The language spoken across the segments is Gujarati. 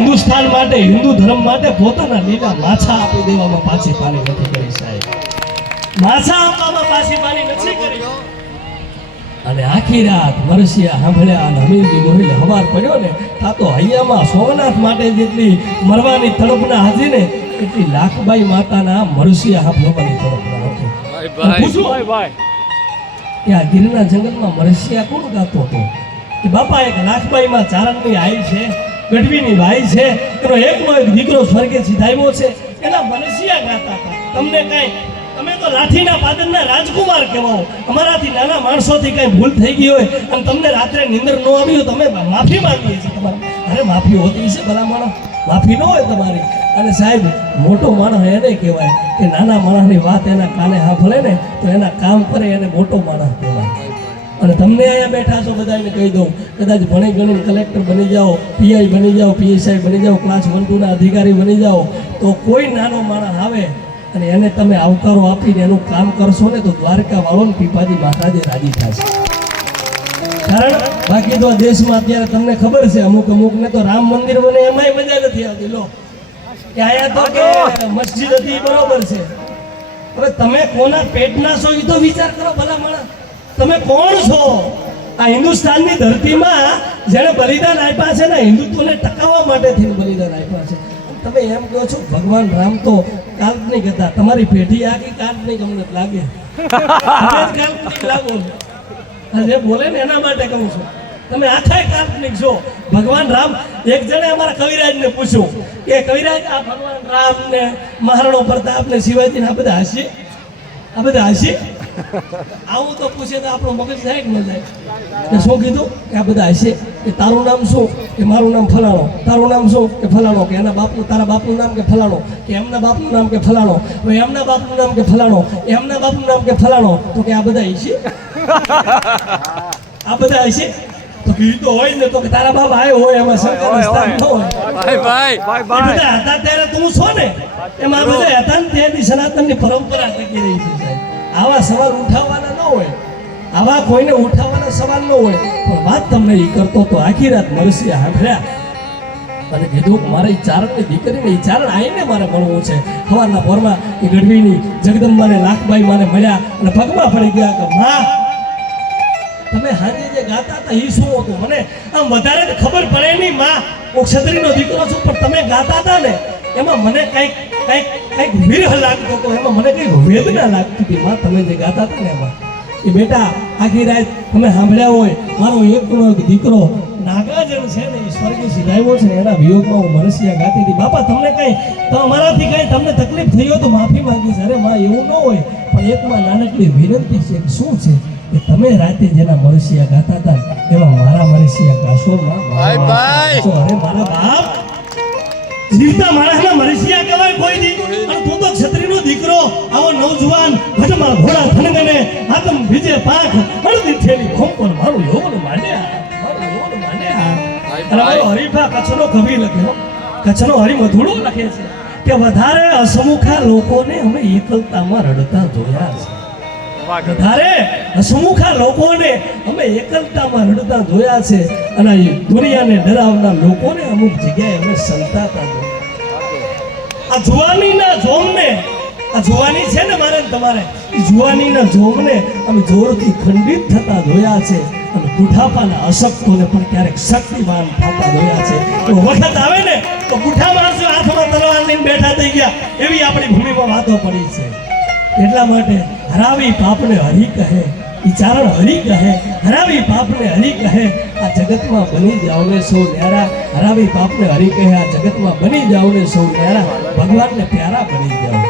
હિન્દુસ્તાન માટે હિન્દુ ધર્મ માટે પોતાના લીલા માછા આપી દેવામાં પાછી પાણી નથી કરી સાહેબ. માછા આપવામાં પાછી પાણી નથી કરી. અને આખી રાત મરસિયા સાંભળ્યા અને હમીરજી ગોહિલ હવાર પડ્યો ને તા તો હૈયામાં સોમનાથ માટે જેટલી મરવાની તડપના હતી ને એટલી લાખબાઈ માતાના મરસિયા સાંભળવાની તડપના હતી કે આ ગીરના જંગલમાં મરસિયા કોણ ગાતો હતો? કે બાપા એક લાખબાઈમાં ચારણની આઈ છે? ગઢવીની ભાઈ છે, એનો એકનો એક દીકરો સ્વર્ગે સીધાવ્યો છે. એના મરસિયા ગાતા હતા. તમને કાંઈ, તમે તો લાઠીના પાદરના રાજકુમાર કહેવાઓ. અમારાથી નાના માણસોથી કાંઈ ભૂલ થઈ ગઈ હોય અને તમને રાત્રે નિંદર ન આવી તમે માફી માંગીએ છીએ તમારે. અરે, માફી હોતી છે ભલા માણસ. માફી ન હોય તમારી. અને સાહેબ, મોટો માણસ એને કહેવાય કે નાના માણસની વાત એના કાને સાંભળે ને, તો એના કામ કરે એને મોટો માણસ કહેવાય. અને તમને અહીંયા બેઠા છો બધાને કહી દઉં, કદાચ ભણી ગણીને કલેક્ટર બની જાઓ પીઆઈ બની જાઓ પીએસઆઈ બની જાઓ ક્લાસ વન ટુના અધિકારી બની જાઓ, તો કોઈ નાનો માણસ આવે અને એને તમે આવકારો આપીને એનું કામ કરશો ને તો દ્વારકા વાળો પીપાજી માતાજી રાજી થશે કારણ બાકી તો દેશમાં અત્યારે તમને ખબર છે, અમુક અમુક ને તો રામ મંદિર બને એમાંય મજા નથી આવતી, લો. કે આયા તો કે મસ્જિદ હતી બરોબર છે. હવે તમે કોના પેટના છો એ તો વિચાર કરો ભલા માણસ. તમે કોણ છો? આ હિન્દુસ્તાનની ધરતીમાં જેણે બલિદાન આપ્યા છે ને, હિન્દુત્વને ટકાવવા માટેથી બલિદાન આપ્યા છે. તમે એમ કહો છો, ભગવાન રામ તો કાલ્પનિક હતા. તમારી પેઢી આખી કાલ્પનિક અમને લાગે. કાલ્પનિક લાગો જે બોલે ને એના માટે કહું છું. તમે આખા કાલ્પનિક છો. ભગવાન રામ, એક જણે અમારા કવિરાજને પૂછ્યું કે, કવિરાજ, આ ભગવાન રામ ને મહારાણો પ્રતાપ ને શિવાજી ને આ બધા હસીએ આ બધા હસીએ આવું તો પૂછે તો આપણો મગજ જાય કે ન જાય? શું કીધું? કે આ બધા હશે. કે તારું નામ શું? કે મારું નામ ફલાણો. તારું નામ શું? કે ફલાણો. કે એના બાપનું તારા બાપનું નામ કે ફલાણો? કે એમના બાપનું નામ કે ફલાણો? હવે એમના બાપનું નામ કે ફલાણો? એમના બાપનું નામ કે ફલાણો? તો કે આ બધા હશે? આ બધા હશે? તો કે તો હોય ને તો કે તારા બાપ આયો હોય એમાં શંકર સ્થાન ન હોય. ભાઈ ભાઈ એ બધા હતા ત્યારે તું છો ને? એમાં બધા હતા ને ત્યાંથી સનાતનની પરંપરા ટકી રહી છે. સાહેબ આવા સવાલ ઉઠાવવાના ન હોય. આવા કોઈને ઉઠાવવાના સવાલ ન હોય. પણ વાત તમને એ કરતો તો આખી રાત નરસિંહ હાંભળ્યા. અને કીધું, મારે ચારણની દીકરીને એ ચારણ આવીને મારે મળવું છે. સવારના ભોરમાં એ ગઢવીની જગદંબાને લાખબાઈ માને મળ્યા અને પગમાં પડી ગયા કે, માં, તમે હાજે જે ગાતા હતા એ શું હતું? મને આમ વધારે ખબર પડે નહીં, માં. હું ક્ષત્રિયનો દીકરો છું, પણ તમે ગાતા હતા ને? એમાં મને કંઈક કંઈક કંઈક વિરહ લાગતો હતો. એમાં મને કંઈક વેદના લાગતી હતી. માં તમે જે ગાતા હતા ને એમાં એ બેટા આખી રાત તમે સાંભળ્યા હોય મારો એકનો એક દીકરો નાગાર્જુન છે ને એ સ્વર્ગે સિધાયો છે ને એના વિયોગમાં હું મરસિયા ગાતી હતી. બાપા તમને કંઈ તમને તકલીફ થઈ હોય તો માફી માંગીશ. અરે માં એવું ન હોય. પણ એકમાં નાનકડી વિનંતી છે કે શું છે? કે તમે રાતે જેના મરસિયા ગાતા હતા એવા મારા મરસિયા ગાશો માં. અરે મારા બાપ જીવતા માણસના મરસિયા કહેવાય કોઈ દી. અને તું તો ક્ષત્રિયનો દીકરો આવો નવજુવાન ભજમાં ઘોડા થનગને આતમ બીજે પાખ હળદી થેલી ખોંપર મારું યોગન માંડ્યા મારું યોગન અને મારો હરીફા કચ્છનો કવિ લખ્યો કચ્છનો હરિમધુડો લખે છે કે વધારે અસમુખા લોકોને અમે એકલતામાં રડતા જોયા છે. વધારે અસમુખા લોકોને અમે એકલતામાં રડતા જોયા છે. અને દુનિયાને ડરાવના લોકોને અમુક જગ્યાએ અમે સંતાતા આ જુવાનીના જોમને, આ જુવાની છે ને મારે તમારે જુવાનીના જોમને અમે જોરથી ખંડિત થતા જોયા છે અને બુઢાપાના અશક્તોને પણ ક્યારેક શક્તિમાન થતા જોયા છે. તો વખત આવે ને તો બુઢા માણસો હાથમાં તલવાર લઈને બેઠા થઈ ગયા, એવી આપણી ભૂમિમાં વાતો પડી છે. એટલા માટે હરાવી પાપને હરી કહે. ઈ ચારણ હરી કહે હરાવી પાપને હરી કહે આ જગતમાં બની જાઓને સૌ ન્યારા હરાવી પાપને હરી કહે આ જગતમાં બની જાઓને સૌ ન્યારા ભગવાનને પ્યારા બની જાઓ.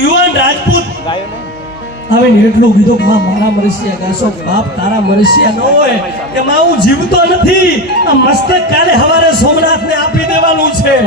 યુવાન રાજપૂત આવીને એટલું કીધું માં, મારા મરસિયા ગાશો, બાપ તારા મરસિયા ન હોય કે માં હું જીવતો નથી. આ મસ્તક કાલે હવારે સોમનાથને આપી દેવાનું છે.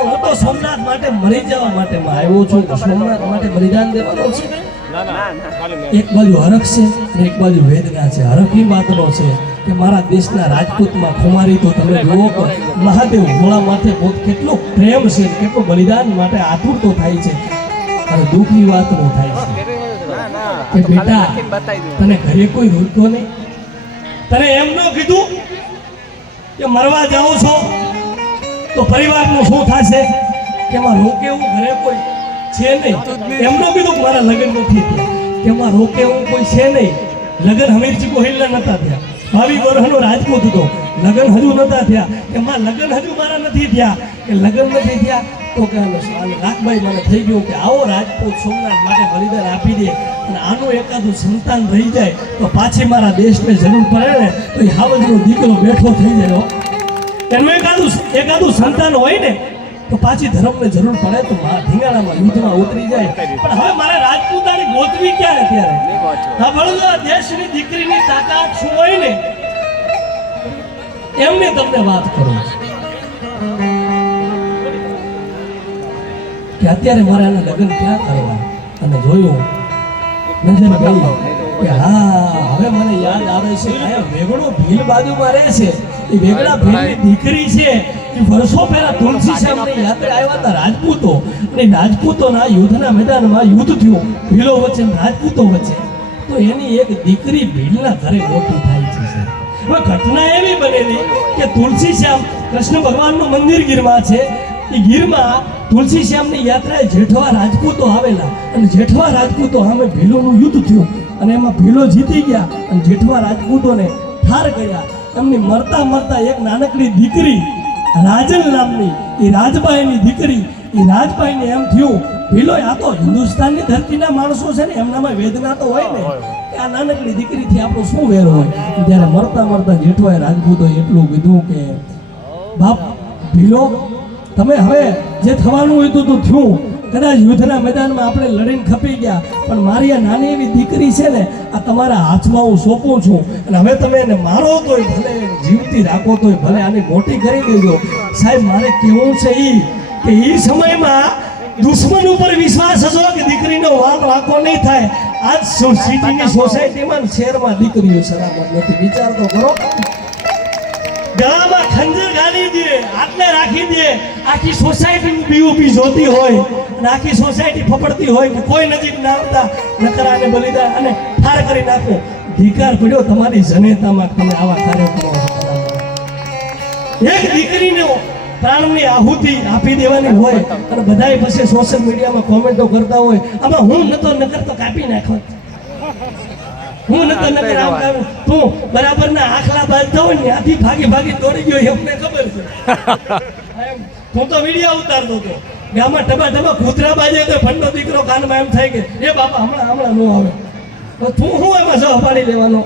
હું તો સોમનાથ માટે મરી જવા માટે આવ્યો છું, સોમનાથ માટે બલિદાન દેવાનું છે. એક બાજુ હરખ છે અને એક બાજુ વેદના છે. હરખ એ વાતનો છે કે મારા દેશના રાજપૂતમાં ખુમારી તો તમે જુઓ મહાદેવ ભોળા માથે પોત કેટલો પ્રેમ છે કેટલો બલિદાન માટે આતુરતો થાય છે અને દુઃખની વાતનો થાય છે. કે બેટા તને ઘરે કોઈ રૂટતો નહીં. તને એમ ન કીધું કે મરવા જાઓ છો તો પરિવારનું શું થશે? કે એમાં રોકે એવું ઘરે કોઈ? છે નહીં. એમનો કીધું મારા લગ્ન નથી તેમાં રોકે એવું કોઈ છે નહીં. લગ્ન હમીરજી ગોહિલના નતા થયા. ભાવી વરહનો રાજપૂત હતો. લગ્ન હજુ નતા થયા. એમાં લગ્ન હજુ મારા નથી થયા. કે લગ્ન નથી થયા તો કે રાખભાઈ મને થઈ ગયું કે આવો રાજપૂત સોમનાથ માટે બલિદાન આપી દે અને આનું એકાદું સંતાન રહી જાય તો પાછી મારા દેશને જરૂર પડે ને તો એ હાવજનો દીકરો બેઠો થઈ જાય. એનું એકાદું એકાદું સંતાન હોય ને તો પાછી ધર્મને જરૂર પડે તો મા ધીંગાણામાં યુદ્ધમાં ઉતરી જાય. પણ હવે મારે રાજપૂતાની ગોતવી ક્યાં અત્યારે હા બળદા દેશની દીકરીની તાકાત શું હોય ને એમની તમને વાત કરું કે અત્યારે મારે આના લગ્ન ક્યાં કરવા અને જોયું નજર ગઈ કે હા હવે મને યાદ આવે છે વેગડો ભીલ બાજુમાં રહે છે. એ વેગળા ભીલની દીકરી છે. એ વર્ષો પહેલા તુલસી શ્યામની યાત્રા આવ્યા હતા રાજપૂતો. અને રાજપૂતોના યુદ્ધના મેદાનમાં યુદ્ધ થયું. ભીલો વચ્ચે રાજપૂતો વચ્ચે. તો એની એક દીકરી ભીલના ઘરે મોટી થાય છે. હવે ઘટના એવી બનેલી કે તુલસી શ્યામ કૃષ્ણ ભગવાનનું મંદિર ગીરમાં છે. એ ગીરમાં તુલસી શ્યામની યાત્રાએ જેઠવા રાજપૂતો આવેલા. અને જેઠવા રાજપૂતો સામે ભીલોનું યુદ્ધ થયું. અને એમાં ભીલો જીતી ગયા અને જેઠવા રાજપૂતોને ઠાર કર્યા. એમની મરતા મરતા એક નાનકડી દીકરી રાજન નામની એ રાજબાઈની દીકરી, એ રાજબાઈને એમ થયું, ભીલો, આ તો હિન્દુસ્તાનની ધરતીના માણસો છે ને, એમનામાં વેદના તો હોય ને, કે આ નાનકડી દીકરીથી આપણો શું વેર હોય? ત્યારે મરતા મરતા જેઠવાએ રાજપૂતો એટલું કીધું કે, બાપ, ભીલો, તમે હવે જે થવાનું હતું તો થયું કદાચ યુદ્ધના મેદાનમાં આપણે લડીને ખપી ગયા, પણ મારી આ નાની એવી દીકરી છે ને, આ તમારા હાથમાં હું સોંપું છું. અને હવે તમે એને મારો તોય ભલે જીવતી રાખો તોય ભલે આની મોટી કરી દેજો. સાહેબ, મારે કેવું છે એ કે એ સમયમાં દુશ્મન ઉપર વિશ્વાસ હશો કે દીકરીનો વાલ વાંકો નહીં થાય. આજ સિટીની સોસાયટીમાં શહેરમાં દીકરીઓ સલામત નથી. વિચાર તો કરો. ગળામાં ખંજર ગાલી દે, આટલે રાખી દે. આખી સોસાયટી ઊભી જોતી હોય અને આખી સોસાયટી ફફડતી હોય કે કોઈ નજીક ના આવતા નકરાને બલિદાન અને ઠાર કરી નાખે. ધિકાર પડ્યો તમારી જનેતામાં તમે આવા કાર્યક્રમો એક દીકરીને પ્રાણની આહુતિ આપી દેવાની હોય અને બધાય પછી સોશિયલ મીડિયામાં કોમેન્ટો કરતા હોય. આમાં હું નતો નકર તો કાપી નાખો. હું નતો નકર આમ તું બરાબર ના આખલા બાંધતા હોય ને આથી ભાગી ભાગી દોડી ગયો એમને ખબર છે. હું તો વીડિયો ઉતારતો હતો. ગામમાં ટબા ટબા કૂતરા બાજે તો ફંડો દીકરો કાનમાં એમ થાય કે, એ બાપા, હમણાં હમણાં ન આવે. તો તું હું એમાં જવાબ પાડી લેવાનો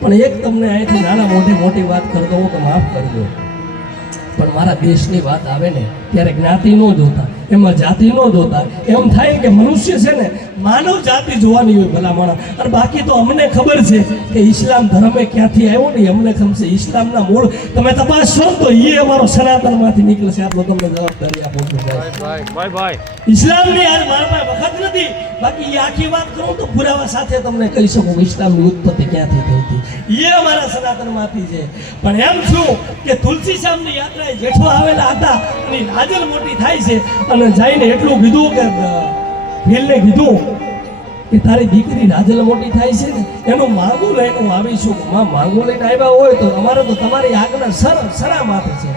પણ એક તમને અહીંથી નાના મોટી મોટી વાત કરતો હું તો માફ કરજો પણ મારા દેશની વાત આવે ને ત્યારે જ્ઞાતિ ન જોતા એમાં જાતિ ન જોતા. એમ થાય કે મનુષ્ય છે ને માનવ જાતિ જોવાની હોય ભલામણ અને બાકી તો અમને ખબર છે કે ઇસ્લામ ધર્મ ક્યાંથી આવ્યો ને અમને છે ઇસ્લામના મૂળ. તમે તપાસશો તો એ અમારો સનાતનમાંથી નીકળશે. આટલો તમને જવાબદારી આપો છું ઇસ્લામની આજ મારા વખત નથી. બાકી એ આખી વાત કરું તો પુરાવા સાથે તમને કહી શકું ઇસ્લામની ઉત્પત્તિ ક્યાંથી થઈ હતી. એ અમારા સનાતનમાંથી છે. પણ એમ છું કે તુલસી શ્યામની યાત્રાએ જેઠો આવેલા હતા અને નાજલ મોટી થાય છે. અને જઈને એટલું કીધું કે ભીલને કીધું કે તારી દીકરી નાજલ મોટી થાય છે ને, એનું માંગું લઈને હું આવીશું માં માંગું લઈને આવ્યા હોય તો અમારે તો તમારી આગના સર, સરા માથે છે.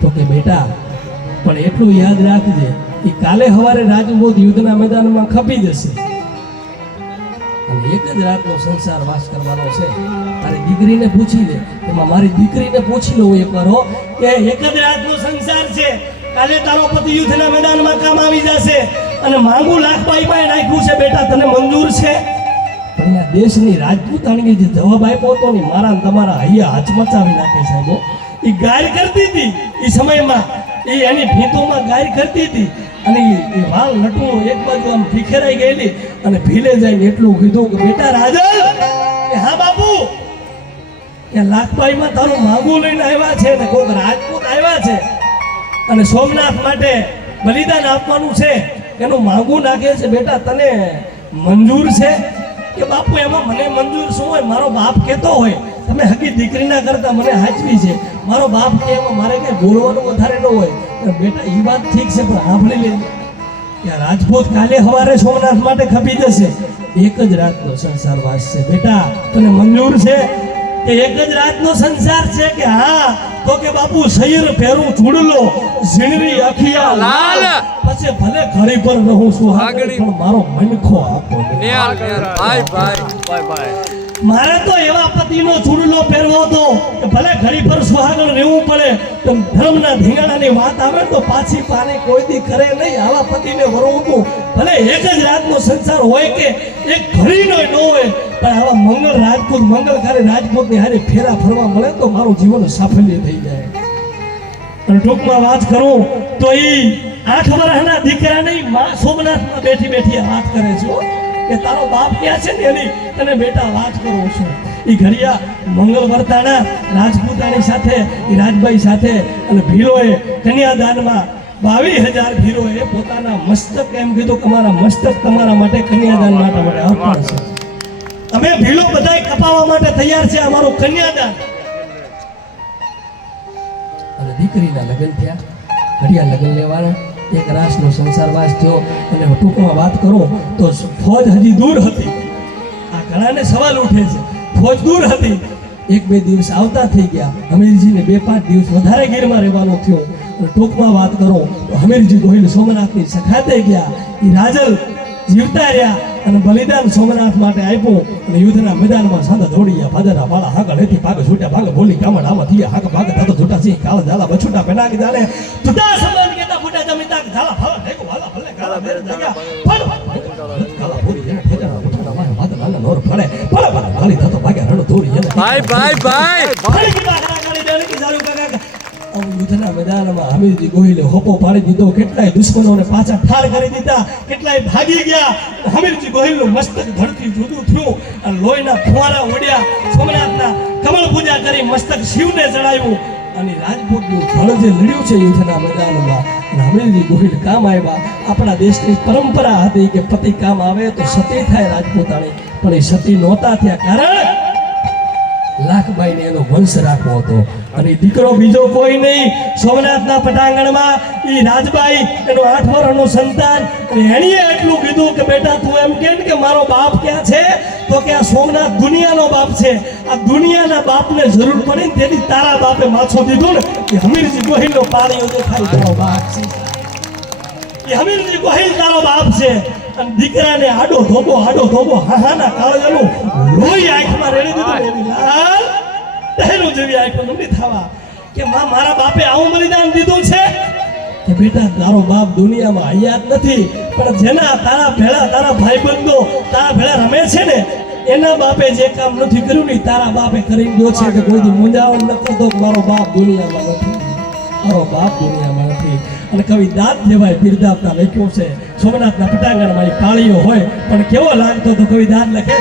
તો કે, બેટા, પણ એટલું યાદ રાખજે કે કાલે સવારે રાજબોધ યુદ્ધના મેદાનમાં ખપી જશે. એક જ રાતનો સંસાર વાસ કરવાનો છે. તારી દીકરીને પૂછી લે. એમાં મારી દીકરીને પૂછી લઉં એક વાર કે એક જ રાતનો સંસાર છે. કાલે તારો પતિ યુદ્ધના મેદાનમાં કામ આવી જશે અને માંગુ લાખબાઈ પાઈ નાખ્યું છે. બેટા, તને મંજૂર છે. પણ આ દેશની રાજપૂતાણીએ જે જવાબ આપ્યો હતો ને, મારા તમારા હૈયા હચમચાવી નાખે સાહેબો. એ ગાય કરતી હતી એ સમયમાં. એ એની ભીતોમાં ગાય કરતી હતી. અને એ વાળ નટવું એક બાજુ આમ ભીખેરાઈ ગયેલી અને ભીલે જઈને એટલું કીધું કે, બેટા રાજલ કે હા બાપુ, એ લાખબાઈમાં તારું માગું લઈને આવ્યા છે ને કોઈક રાજપૂત આવ્યા છે. અને સોમનાથ માટે બલિદાન આપવાનું છે. એનું માગું નાખે છે, બેટા તને મંજૂર છે? કે બાપુ, એમાં મને મંજૂર શું હોય? મારો બાપ કહેતો હોય. તમે હકી દીકરીના કરતા મને હાચવી છે. મારો બાપ કે એમાં મારે કઈ બોલવાનું વધારે ન હોય. બેટા એ વાત ઠીક છે પણ સાંભળી લે. કે રાજપૂત કાલે સવારે સોમનાથ માટે ખપી જશે. એક જ રાતનો સંસાર વાસ છે બેટા તને મંજૂર છે? કે એક જ રાતનો સંસાર છે કે હા? તો કે બાપુ સૈર પહેરું ચૂડલો ઝીણરી અખિયા લાલ. પછી ભલે ઘડી પર રહું છું આગળ પણ મારો મનખો આપો ભાઈ ભાઈ. ભાઈ ભાઈ. મારે તો એવા પતિનો ચૂડલો પહેરવો હતો કે ભલે ઘડી પર સુહાગણ રહેવું પડે તો ધર્મના ધીંગાણાની વાત આવે તો પાછી પાને કોઈ દી કરે નહીં આવા પતિને વરવું ભલે એક જ રાતનો સંસાર હોય કે એક ઘડીનો ન હોય, પણ આવા મંગળ રાજપૂત, મંગળકારી રાજપૂતની હારે ફેરા ફરવા મળે તો મારું જીવન સાફલ્ય થઈ જાય અને ટૂંકમાં વાત કરું તો એ આઠ વર્ષના દીકરાની માં સોમનાથમાં બેઠી બેઠી વાત કરે છે. કે તારો બાપ ક્યાં છે ને એની? તને બેટા વાત કરું છું. એ ઘડિયા મંગળ વર્તાણા રાજપૂતાણી સાથે એ રાજભાઈ સાથે અને ભીલોએ કન્યાદાનમાં બાવીસ હજાર ભીરોએ પોતાના મસ્તક એમ કીધું કે મારા મસ્તક તમારા માટે કન્યાદાન માટે માટે અર્પણ છે. અમે ભીલો બધાય કપાવવા માટે તૈયાર છે અમારું કન્યાદાન. અને દીકરીના લગ્ન થયા. ઘડિયા લગ્ન લેવાના. એક રાસનો સંસારવાસ થયો. અને ટૂંકમાં વાત કરું તો ફોજ હજી દૂર હતી. આ ઘણાને સવાલ ઉઠે છે. ફોજ દૂર હતી. એક બે દિવસ આવતા થઈ ગયા. હમીરજીને બે પાંચ દિવસ વધારે ગીરમાં રહેવાનું થયો. ટૂંકમાં વાત કરો તો હમીરજી ગોહિલ સોમનાથની સખાતે ગયા. એ રાજલ જીવતા રહ્યા. અને બલિદાન સોમનાથ માટે આપ્યું અને યુદ્ધના મેદાનમાં સાંધા દોડ્યા ભાદરા વાળા હાક લેતી ભાગ છૂટ્યા. ભાગ બોલી કામડ આવા થયા. હાક ભાગ થતો છૂટા સિંહ. કાળા ઝાલા બછૂટા પેનાગી દાલે તુડા સમાન કેતા ફૂટા જમીતા ઝાલા ફાલા ઢેકો વાલા ભલે કાળા મેર જગ્યા ફળ કાળા પૂરી જેને ઠેકાણા ઉઠાડા માથે નાના નોર ફળે ફળે ફળે. ખાલી થતો ભાગે રણો દોરી એને. ભાઈ ભાઈ ભાઈ. ફળી યુદ્ધના મેદાનમાં હમીરજી ગોહિલે હોપો પાડી દીધો. કેટલાય દુશ્મનોને પાછા ઠાર કરી દીધા. કેટલાય ભાગી ગયા. હમીરજી ગોહિલનું મસ્તક ધડથી જુદું થયું. અને લોહીના ફુવારા ઓડ્યા. સોમનાથના કમળ પૂજા કરી મસ્તક શિવને ચડાવ્યું અને રાજપૂતનું ધળ જે લડ્યું છે યુદ્ધના મેદાનમાં. હમીરજી ગોહિલ કામ આવ્યા. આપણા દેશની પરંપરા હતી કે પતિ કામ આવે તો સતી થાય રાજપૂતાણી. પણ એ સતી નહોતા થયા. કારણ લાખબાઈને એનો વંશ રાખવો હતો. અને દીકરો બીજો કોઈ નહીં. સોમનાથના પટાંગણમાં એ રાજભાઈ એનો આઠ વર્ષનો સંતાન. એણીએ એટલું કીધું કે, બેટા, તું એમ કે કે મારો બાપ ક્યાં છે? તો કે આ સોમનાથ દુનિયાનો બાપ છે. આ દુનિયાના બાપને જરૂર પડે ને તેથી તારા બાપે માછો દીધું ને. કે હમીરજી ગોહિલનો પાણીઓ દેખાય તારો બાપ છે. એ હમીરજી ગોહિલ તારો બાપ છે. અને દીકરાને આડો ધોબો આડો ધોબો હાહાના કાળજાનું લોહી આંખમાં રેડી દીધું ને લાલ તહેરું જેવી આંખમાં નમણી થવા. કે માં મારા બાપે આવું બલિદાન દીધું છે? કે બેટા તારો બાપ દુનિયામાં હયાત નથી પણ જેના તારા ભેળા તારા ભાઈબંધો તારા ભેળા રમે છે ને એના બાપે જે કામ નથી કર્યું ને તારા બાપે કરી ગયો છે કે કોઈ દી મૂંઝાવણ ન કરતો મારો બાપ દુનિયામાં નથી. મારો બાપ દુનિયામાં અને કવિ દાદ જેવાય બિરદાવતા લખ્યું છે. સોમનાથના પટાંગણમાં એ કાળીઓ હોય, પણ કેવો લાગતો તો કવિ દાદ લખે